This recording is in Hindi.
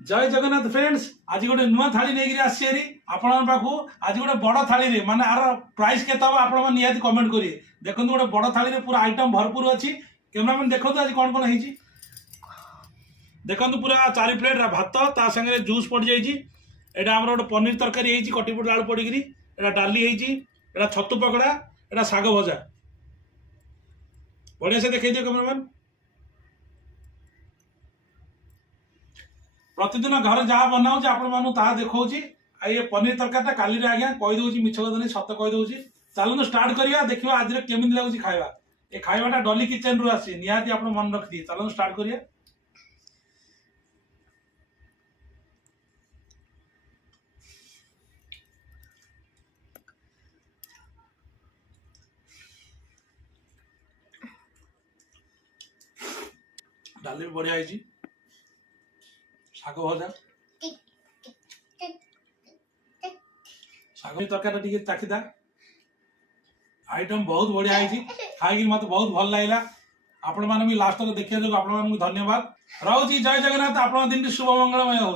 जय जगन्नाथ फ्रेंड्स आज गोटे नुआ थाली नहीं आसी आपण आज गोटे बड़ थाली रे माने आर प्राइस के आप निहाती कमेंट करिए। देखो गोटे बड़ थाली रे पूरा आइटम भरपूर अच्छी। कैमरामैन देखो आज कौन कौन है देखो पूरा 4 प्लेट भात ता संगे जूस पड़ जाइए। एटा हमर गोटे पनीर तरकारी कटिपुट आलू पड़िकी एटा डाली एटा छतु पकड़ा एटा साग भजा बढ़िया से देखे दियो कैमरामैन। प्रतिदिन घर जहाँ बनाऊँ आपण देखा ये पनीर तरकारी काली आज्ञा कहीदे मिछ कदनी सत कहीदे। चलू स्टार्ट करिया देखिए आज केमी लगुच खाଇବା। ये खाइबाटा डॉली किचन रु आसी निहाती आप मन रखिए। चलू स्टार्ट करिया। डाली भी बढ़िया है साग भजा साग तरकारी टी चाखीदा आइटम बहुत बढ़िया है खाई मत बहुत भल लगा। आपण मैंने भी लास्ट तक देखिए जो आपण धन्यवाद। रोची जय जगन्नाथ। आप दिन शुभ मंगलमय हो।